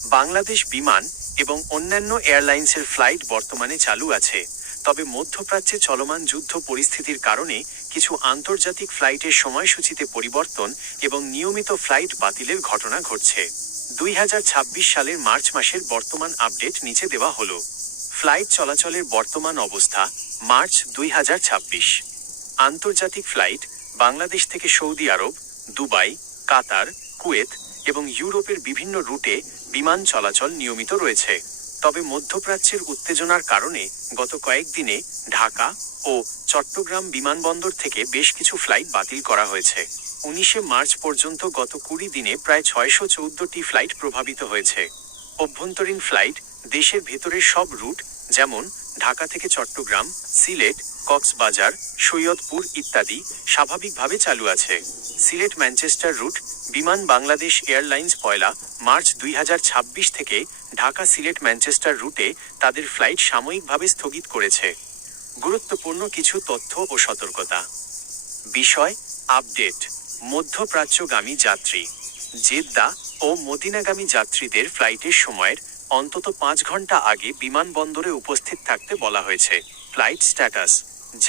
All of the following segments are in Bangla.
বাংলাদেশ বিমান এবং অন্যান্য এয়ারলাইন্সের ফ্লাইট বর্তমানে চালু আছে, তবে মধ্যপ্রাচ্যে চলমান যুদ্ধ পরিস্থিতির কারণে কিছু আন্তর্জাতিক ফ্লাইটের সময়সূচিতে পরিবর্তন এবং নিয়মিত ফ্লাইট বাতিলের ঘটনা ঘটছে। 2026 সালের মার্চ মাসের বর্তমান আপডেট নিচে দেওয়া হলো। ফ্লাইট চলাচলের বর্তমান অবস্থা মার্চ 2026। আন্তর্জাতিক ফ্লাইট বাংলাদেশ থেকে সৌদি আরব, দুবাই, কাতার, কুয়েত এবং ইউরোপের বিভিন্ন রুটে বিমান চলাচল নিয়মিত রয়েছে। তবে মধ্যপ্রাচ্যের উত্তেজনার কারণে গত কয়েকদিনে ঢাকা ও চট্টগ্রাম বিমানবন্দর থেকে বেশ কিছু ফ্লাইট বাতিল করা হয়েছে। 19 মার্চ পর্যন্ত গত 20 দিনে প্রায় 614টি ফ্লাইট প্রভাবিত হয়েছে। অভ্যন্তরীণ ফ্লাইট দেশের ভেতরের সব রুট, যেমন ঢাকা থেকে চট্টগ্রাম, সিলেট, কক্সবাজার, সৈয়দপুর ইত্যাদি স্বাভাবিকভাবে চালু আছে। সিলেট ম্যানচেস্টার রুট বিমান বাংলাদেশ এয়ারলাইন্স পয়লা মার্চ 2026 থেকে ঢাকা সিলেট ম্যানচেস্টার রুটে তাদের ফ্লাইট সাময়িকভাবে স্থগিত করেছে। গুরুত্বপূর্ণ কিছু তথ্য ও সতর্কতা বিষয় আপডেট। মধ্যপ্রাচ্যগামী যাত্রী জেদ্দা ও মদিনাগামী যাত্রীদের ফ্লাইটের সময়ের অন্তত 5 ঘন্টা আগে বিমানবন্দরে উপস্থিত থাকতে বলা হয়েছে। ফ্লাইট স্ট্যাটাস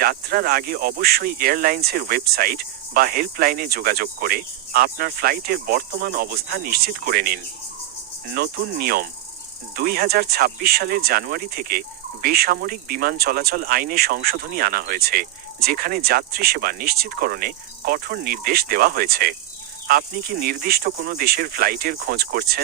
যাত্রার আগে অবশ্যই এয়ারলাইন্সের ওয়েবসাইট বা হেল্পলাইনে যোগাযোগ করে আপনার ফ্লাইটের বর্তমান অবস্থা নিশ্চিত করে নিন। নতুন নিয়ম 2026 সালের জানুয়ারি থেকে বেসামরিক বিমান চলাচল আইনে সংশোধনী আনা হয়েছে, যেখানে যাত্রী সেবা নিশ্চিতকরণে কঠোর নির্দেশ দেওয়া হয়েছে। আপনি কি নির্দিষ্ট কোনো দেশের ফ্লাইটের খোঁজ করছেন?